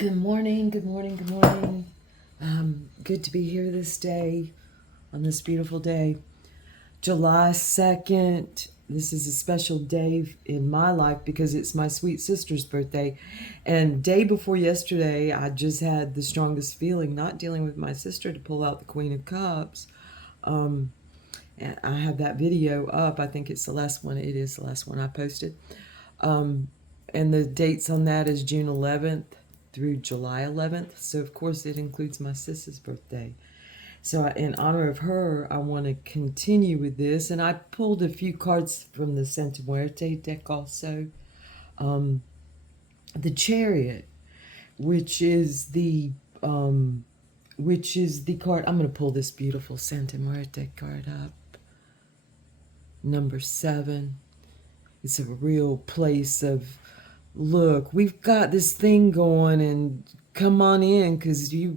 Good morning, good morning, good morning. Good to be here this day, on this beautiful day. July 2nd. This is a special day in my life because it's my sweet sister's birthday. And day before yesterday, I just had the strongest feeling, not dealing with my sister, to pull out the Queen of Cups. And I have that video up. I think it's the last one. It is the last one I posted. And the dates on that is June 11th through July 11th. So, of course, it includes my sister's birthday. So, in honor of her, I want to continue with this. And I pulled a few cards from the Santa Muerte deck also. The Chariot, which is the card. I'm going to pull this beautiful Santa Muerte card up. Number 7. It's a real place of, look, we've got this thing going, and come on in, because we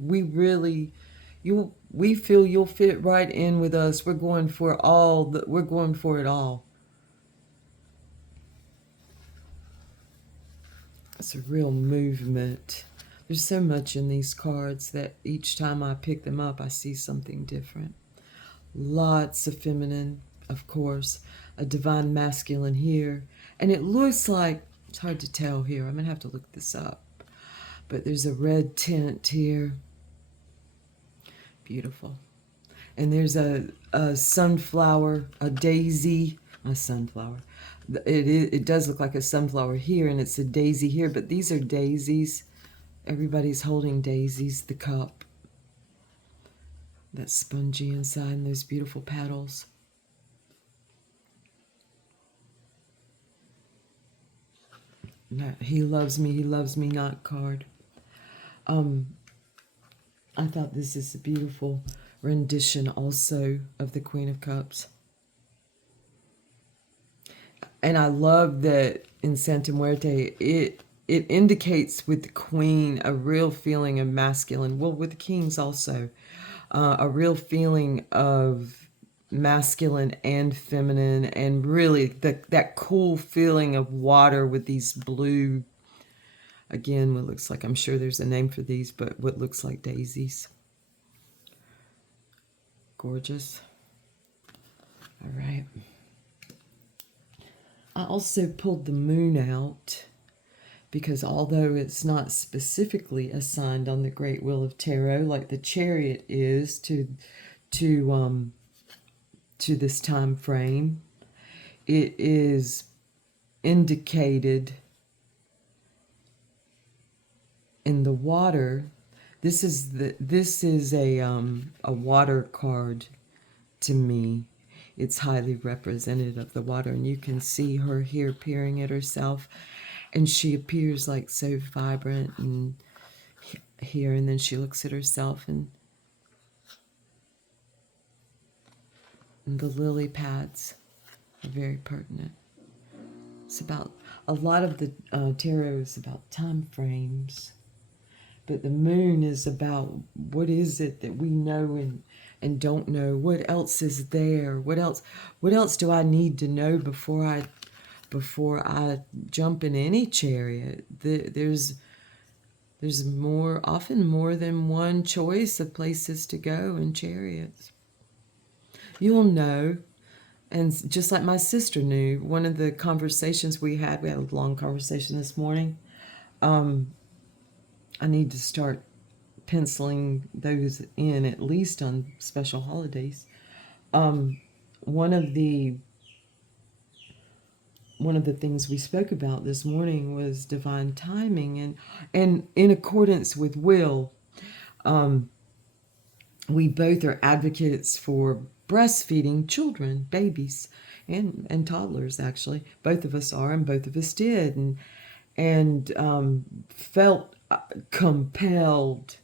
feel you'll fit right in with us. We're going for it all. It's a real movement. There's so much in these cards that each time I pick them up, I see something different. Lots of feminine, of course, a divine masculine here. And it looks like, it's hard to tell here, I'm going to have to look this up. But there's a red tint here. Beautiful. And there's a sunflower, a daisy, a sunflower. It does look like a sunflower here, and it's a daisy here, but these are daisies. Everybody's holding daisies, the cup. That's spongy inside, and those beautiful petals. He loves me not card. I thought this is a beautiful rendition also of the Queen of Cups. And I love that in Santa Muerte, it indicates with the Queen a real feeling of masculine. Well, with the Kings also, a real feeling of masculine and feminine, and really that cool feeling of water with these blue, again, what looks like, I'm sure there's a name for these, but what looks like daisies. Gorgeous. All right. I also pulled the moon out because although it's not specifically assigned on the Great Wheel of Tarot like the Chariot is to this time frame, it is indicated in the water. This is a water card to me. It's highly representative of the water, and you can see her here peering at herself, and she appears like so vibrant and here, and then she looks at herself, and the lily pads are very pertinent. It's about, a lot of the tarot is about time frames, but the moon is about what is it that we know and don't know. What else is there? What else do I need to know before I jump in any chariot? There's often more than one choice of places to go in chariots. You'll know. And just like my sister knew, one of the conversations we had a long conversation this morning. I need to start penciling those in, at least on special holidays. One of the things we spoke about this morning was divine timing, and in accordance with will. We both are advocates for breastfeeding children, babies, and toddlers. Actually, both of us are, and both of us did, and felt compelled,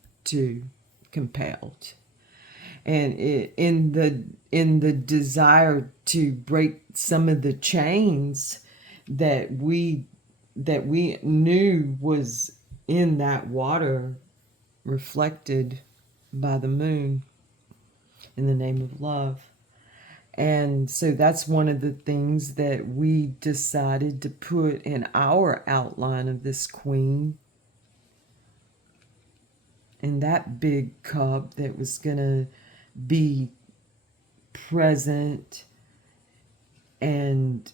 and in the desire to break some of the chains that we knew was in that water, reflected by the moon, in the name of love. And so that's one of the things that we decided to put in our outline of this Queen and that big cup that was going to be present and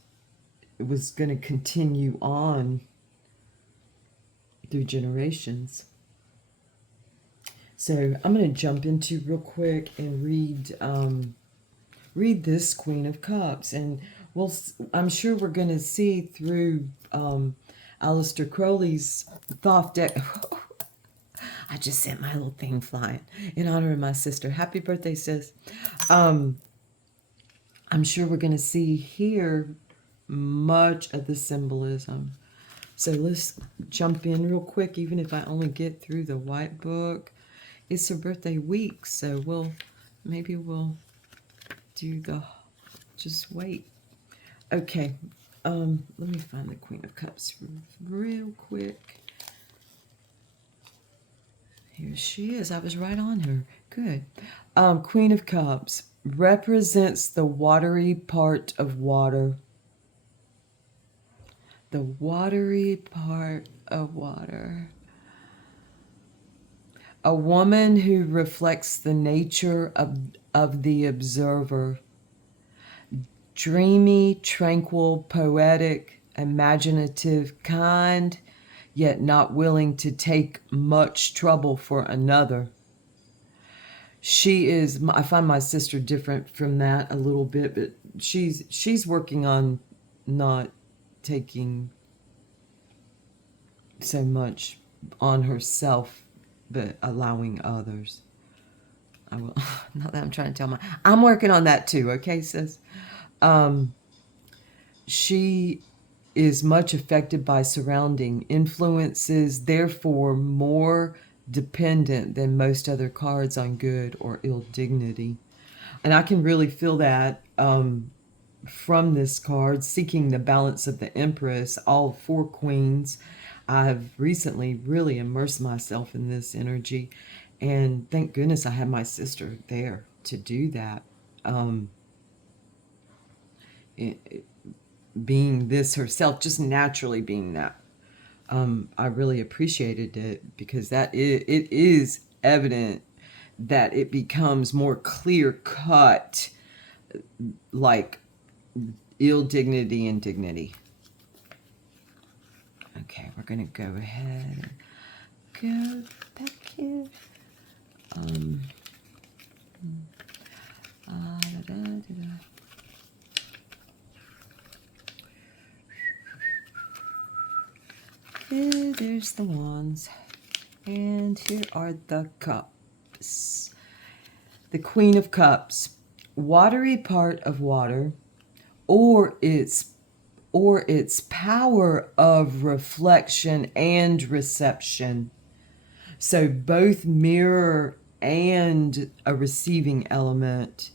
it was going to continue on through generations. So I'm going to jump into real quick and read this Queen of Cups, and I'm sure we're going to see through Aleister Crowley's Thoth deck. I just sent my little thing flying in honor of my sister. Happy birthday, sis. I'm sure we're going to see here much of the symbolism. So let's jump in real quick, even if I only get through the white book. It's her birthday week, so maybe we'll do just wait. Okay, let me find the Queen of Cups real quick. Here she is. I was right on her. Good. Queen of Cups represents the watery part of water. The watery part of water. A woman who reflects the nature of the observer. Dreamy, tranquil, poetic, imaginative, kind, yet not willing to take much trouble for another. I find my sister different from that a little bit, but she's working on not taking so much on herself, but allowing others. I will, not that I'm trying to I'm working on that too, okay, sis? She is much affected by surrounding influences, therefore more dependent than most other cards on good or ill dignity. And I can really feel that from this card, seeking the balance of the Empress, all 4 queens. I have recently really immersed myself in this energy, and thank goodness I had my sister there to do that. Being this herself, just naturally being that, I really appreciated it, because it is evident that it becomes more clear cut, like ill dignity and dignity. Okay, we're gonna go ahead and go back here. There's the wands, and here are the cups. The Queen of Cups, watery part of water, or its power of reflection and reception. So both mirror and a receiving element.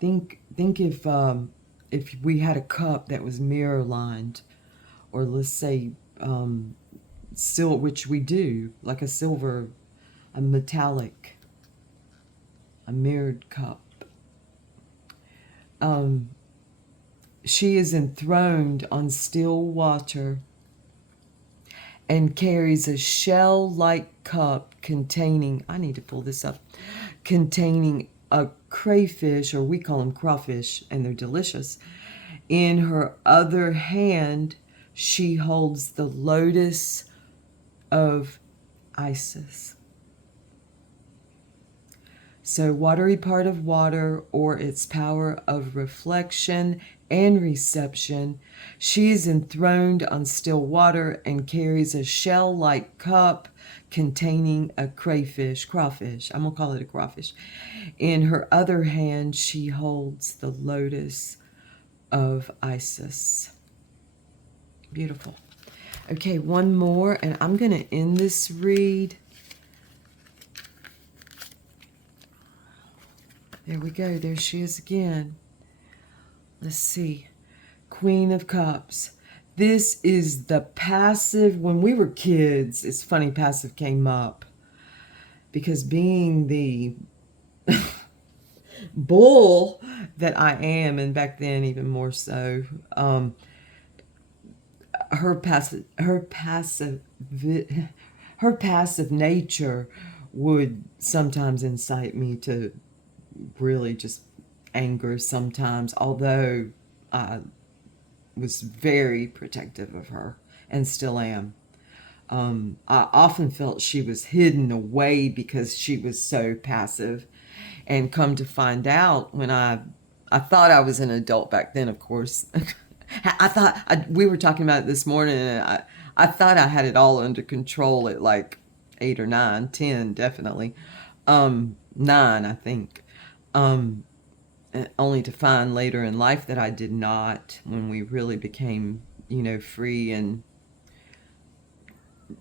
Think if we had a cup that was mirror lined, or let's say which we do, like a metallic, a mirrored cup. She is enthroned on still water and carries a shell-like cup containing, I need to pull this up, containing a crayfish, or we call them crawfish, and they're delicious. In her other hand, she holds the lotus of Isis. So watery part of water, or its power of reflection and reception. She is enthroned on still water and carries a shell-like cup containing a crawfish. I'm going to call it a crawfish. In her other hand, she holds the lotus of Isis. Beautiful. Okay, one more, and I'm going to end this read. There we go. There she is again. Let's see. Queen of Cups. This is the passive. When we were kids, it's funny passive came up, because being the bull that I am, and back then even more so, her passive nature would sometimes incite me to really just anger sometimes, although I was very protective of her and still am. I often felt she was hidden away because she was so passive. And come to find out, when I thought I was an adult back then, of course. We were talking about it this morning, and I thought I had it all under control at like 8 or 9, 10, definitely. 9, I think. Only to find later in life that I did not, when we really became, free and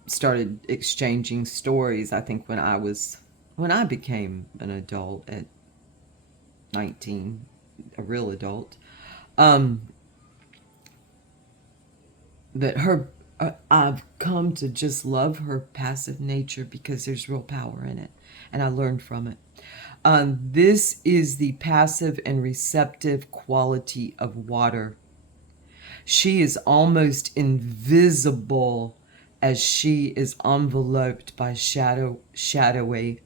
started exchanging stories. I think when I became an adult at 19, a real adult, that I've come to just love her passive nature because there's real power in it, and I learned from it. This is the passive and receptive quality of water. She is almost invisible as she is enveloped by shadowy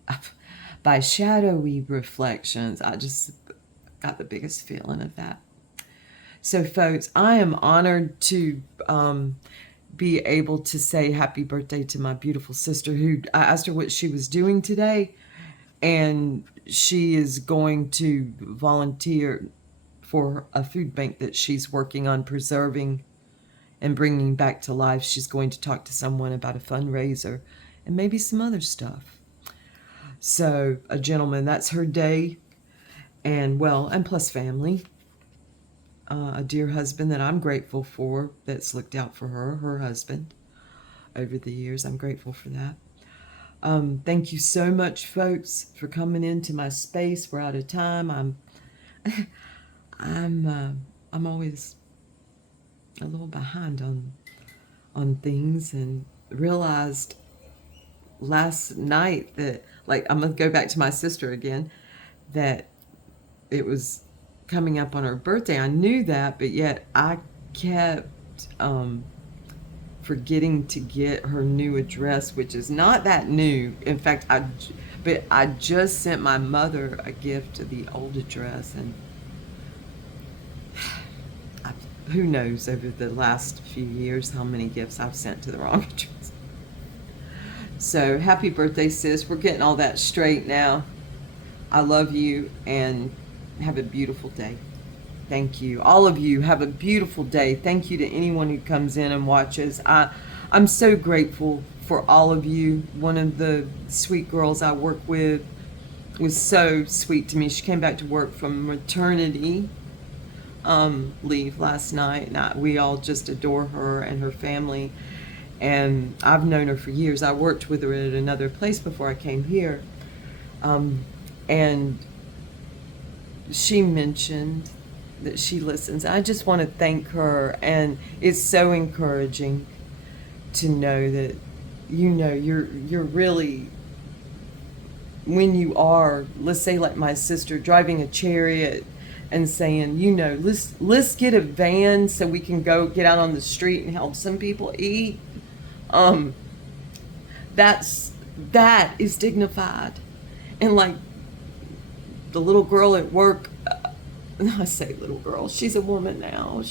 reflections. I just got the biggest feeling of that. So, folks, I am honored to be able to say happy birthday to my beautiful sister, who I asked her what she was doing today, and she is going to volunteer for a food bank that she's working on preserving and bringing back to life. She's going to talk to someone about a fundraiser and maybe some other stuff. So, a gentleman, that's her day, and plus family. A dear husband that I'm grateful for, that's looked out for her husband over the years. I'm grateful for that. Thank you so much, folks, for coming into my space. We're out of time. I'm always a little behind on things, and realized last night that, like, I'm gonna go back to my sister again, that it was coming up on her birthday. I knew that, but yet I kept forgetting to get her new address, which is not that new. In fact, I just sent my mother a gift to the old address, and who knows over the last few years how many gifts I've sent to the wrong address. So happy birthday, sis. We're getting all that straight now. I love you, and have a beautiful day. Thank you. All of you have a beautiful day. Thank you to anyone who comes in and watches. I'm so grateful for all of you. One of the sweet girls I work with was so sweet to me. She came back to work from maternity leave last night, and we all just adore her and her family. And I've known her for years. I worked with her at another place before I came here. And she mentioned that she listens. I just want to thank her, and it's so encouraging to know that you're really, when you are, let's say like my sister, driving a chariot and saying, let's get a van so we can go get out on the street and help some people eat. That is dignified. And like the little girl at work, I say little girl, she's a woman now.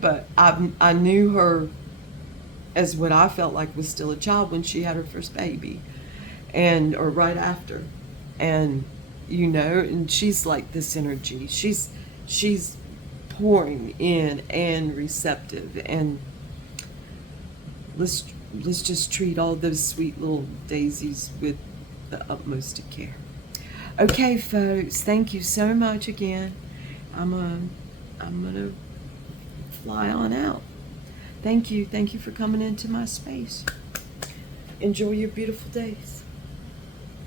But I knew her as what I felt like was still a child when she had her first baby, or right after, and and she's like this energy. She's pouring in and receptive, and let's just treat all those sweet little daisies with the utmost of care. Okay, folks, thank you so much again. I'm gonna fly on out. Thank you for coming into my space. Enjoy your beautiful days.